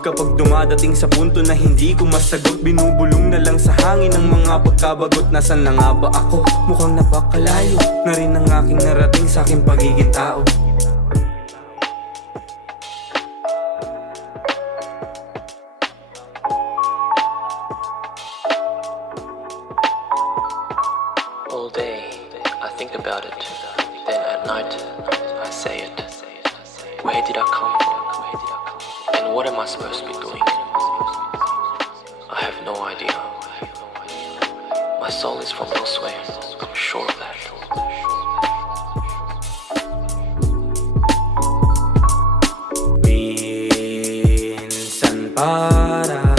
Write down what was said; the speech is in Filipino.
Kapag dumadating sa punto na hindi ko masagot, binubulong na lang sa hangin ang mga pagkabagot. Nasaan na nga ba ako? Mukhang napakalayo na rin ang aking narating sa aking pagiging tao. All day, I think about it. Then at night, I say it. Where did I come from? And what am I supposed to be doing? I have no idea. My soul is from elsewhere. I'm sure of that. Minsan para